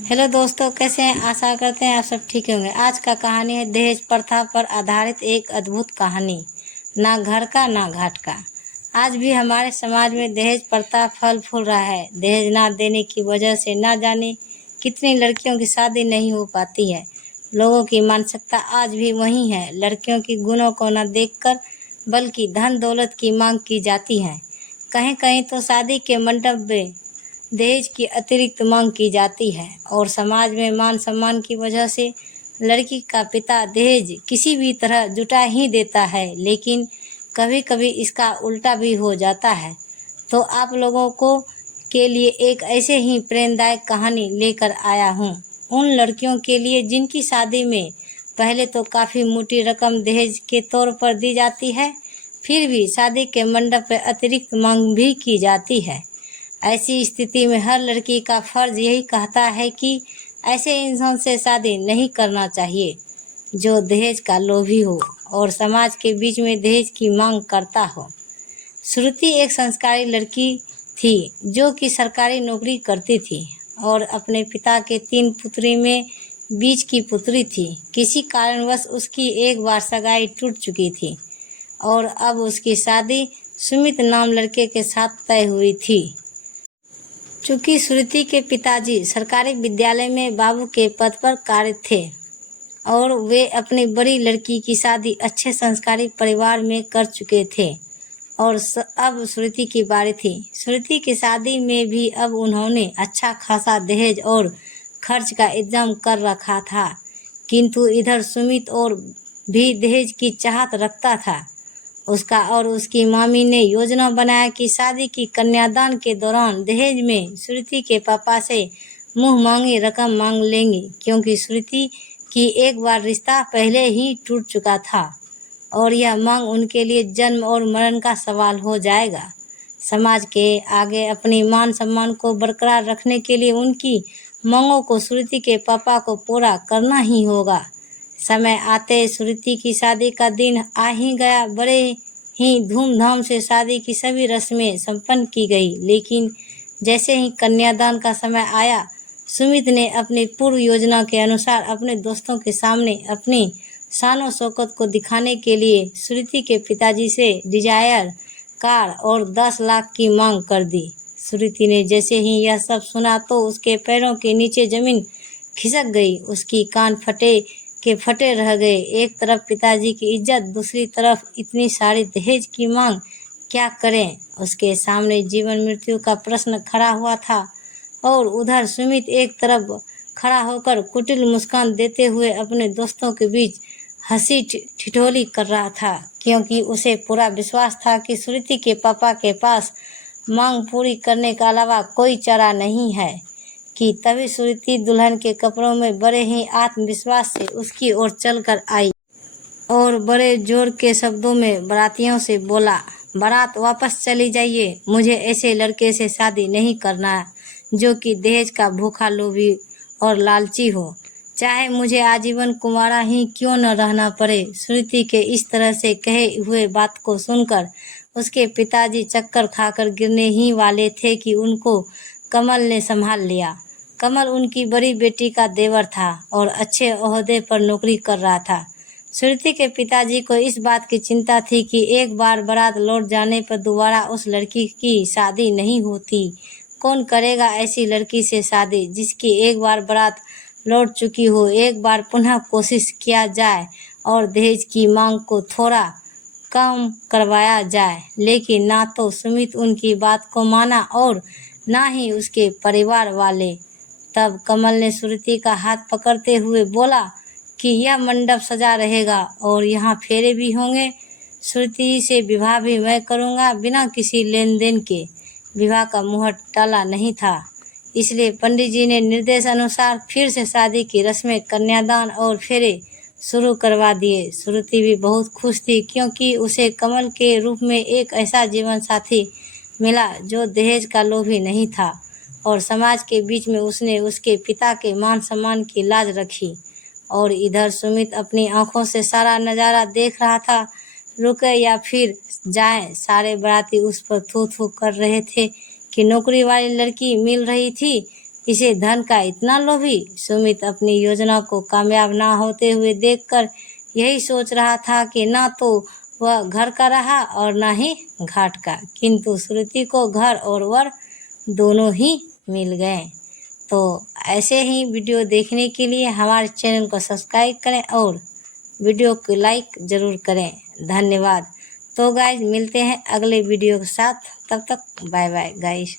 Hello दोस्तों, कैसे हैं? आशा करते हैं आप सब ठीक होंगे। आज का कहानी है दहेज प्रथा पर आधारित एक अद्भुत कहानी, ना घर का ना घाट का। आज भी हमारे समाज में दहेज प्रथा फल फूल रहा है। दहेज ना देने की वजह से ना जाने कितनी लड़कियों की शादी नहीं हो पाती है। लोगों की मानसिकता आज भी वही है, लड़कियों की गुणों को न देखकर बल्कि धन दौलत की मांग की जाती है। कहीं कहीं तो शादी के मंडप में दहेज की अतिरिक्त मांग की जाती है और समाज में मान सम्मान की वजह से लड़की का पिता दहेज किसी भी तरह जुटा ही देता है, लेकिन कभी कभी इसका उल्टा भी हो जाता है। तो आप लोगों को के लिए एक ऐसे ही प्रेरणादायक कहानी लेकर आया हूँ, उन लड़कियों के लिए जिनकी शादी में पहले तो काफ़ी मोटी रकम दहेज के तौर पर दी जाती है, फिर भी शादी के मंडप पर अतिरिक्त मांग भी की जाती है। ऐसी स्थिति में हर लड़की का फर्ज यही कहता है कि ऐसे इंसान से शादी नहीं करना चाहिए जो दहेज का लोभी हो और समाज के बीच में दहेज की मांग करता हो। श्रुति एक संस्कारी लड़की थी जो कि सरकारी नौकरी करती थी और अपने पिता के 3 पुत्री में बीच की पुत्री थी। किसी कारणवश उसकी एक बार सगाई टूट चुकी थी और अब उसकी शादी सुमित नाम लड़के के साथ तय हुई थी। चूंकि श्रुति के पिताजी सरकारी विद्यालय में बाबू के पद पर कार्य थे और वे अपनी बड़ी लड़की की शादी अच्छे संस्कारी परिवार में कर चुके थे और अब श्रुति की बारी थी। श्रुति की शादी में भी अब उन्होंने अच्छा खासा दहेज और खर्च का इंतजाम कर रखा था, किंतु इधर सुमित और भी दहेज की चाहत रखता था। उसका और उसकी मामी ने योजना बनाया कि शादी की कन्यादान के दौरान दहेज में श्रुति के पापा से मुंह मांगी रकम मांग लेंगे, क्योंकि श्रुति की एक बार रिश्ता पहले ही टूट चुका था और यह मांग उनके लिए जन्म और मरण का सवाल हो जाएगा। समाज के आगे अपनी मान सम्मान को बरकरार रखने के लिए उनकी मांगों को श्रुति के पापा को पूरा करना ही होगा। समय आते श्रुति की शादी का दिन आ ही गया। बड़े ही धूमधाम से शादी की सभी रस्में संपन्न की गई, लेकिन जैसे ही कन्यादान का समय आया, सुमित ने अपनी पूर्व योजना के अनुसार अपने दोस्तों के सामने अपनी शानो शौकत को दिखाने के लिए श्रुति के पिताजी से डिजायर कार और 10 लाख की मांग कर दी। श्रुति ने जैसे ही यह सब सुना तो उसके पैरों के नीचे जमीन खिसक गई। उसकी कान फटे रह गए। एक तरफ पिताजी की इज्जत, दूसरी तरफ इतनी सारी दहेज की मांग, क्या करें? उसके सामने जीवन मृत्यु का प्रश्न खड़ा हुआ था और उधर सुमित एक तरफ खड़ा होकर कुटिल मुस्कान देते हुए अपने दोस्तों के बीच हंसी ठिठोली कर रहा था, क्योंकि उसे पूरा विश्वास था कि श्रुति के पापा के पास मांग पूरी करने के अलावा कोई चारा नहीं है। कि तभी श्रुति दुल्हन के कपड़ों में बड़े ही आत्मविश्वास से उसकी ओर चलकर आई और बड़े जोर के शब्दों में बारातियों से बोला, बारात वापस चली जाइए। मुझे ऐसे लड़के से शादी नहीं करना जो कि दहेज का भूखा लोभी और लालची हो, चाहे मुझे आजीवन कुंवारा ही क्यों न रहना पड़े। श्रुति के इस तरह से कहे हुए बात को सुनकर उसके पिताजी चक्कर खाकर गिरने ही वाले थे कि उनको कमल ने संभाल लिया। कमल उनकी बड़ी बेटी का देवर था और अच्छे ओहदे पर नौकरी कर रहा था। श्रुति के पिताजी को इस बात की चिंता थी कि एक बार बारात लौट जाने पर दोबारा उस लड़की की शादी नहीं होती। कौन करेगा ऐसी लड़की से शादी जिसकी एक बार बारात लौट चुकी हो? एक बार पुनः कोशिश किया जाए और दहेज की मांग को थोड़ा कम करवाया जाए, लेकिन ना तो सुमित उनकी बात को माना और ना ही उसके परिवार वाले। तब कमल ने श्रुति का हाथ पकड़ते हुए बोला कि यह मंडप सजा रहेगा और यहाँ फेरे भी होंगे। श्रुति से विवाह भी मैं करूँगा बिना किसी लेन देन के। विवाह का मुहूर्त टाला नहीं था, इसलिए पंडित जी ने निर्देश अनुसार फिर से शादी की रस्में, कन्यादान और फेरे शुरू करवा दिए। श्रुति भी बहुत खुश थी, क्योंकि उसे कमल के रूप में एक ऐसा जीवन साथी मिला जो दहेज का लोभी नहीं था और समाज के बीच में उसने उसके पिता के मान सम्मान की लाज रखी। और इधर सुमित अपनी आंखों से सारा नज़ारा देख रहा था। रुके या फिर जाएं, सारे बाराती उस पर थू थू कर रहे थे कि नौकरी वाली लड़की मिल रही थी, इसे धन का इतना लोभी। सुमित अपनी योजना को कामयाब ना होते हुए देखकर यही सोच रहा था कि ना तो वह घर का रहा और ना ही घाट का, किंतु श्रुति को घर और वर दोनों ही मिल गए। तो ऐसे ही वीडियो देखने के लिए हमारे चैनल को सब्सक्राइब करें और वीडियो को लाइक ज़रूर करें। धन्यवाद। तो गाइज मिलते हैं अगले वीडियो के साथ, तब तक बाय बाय गाइज।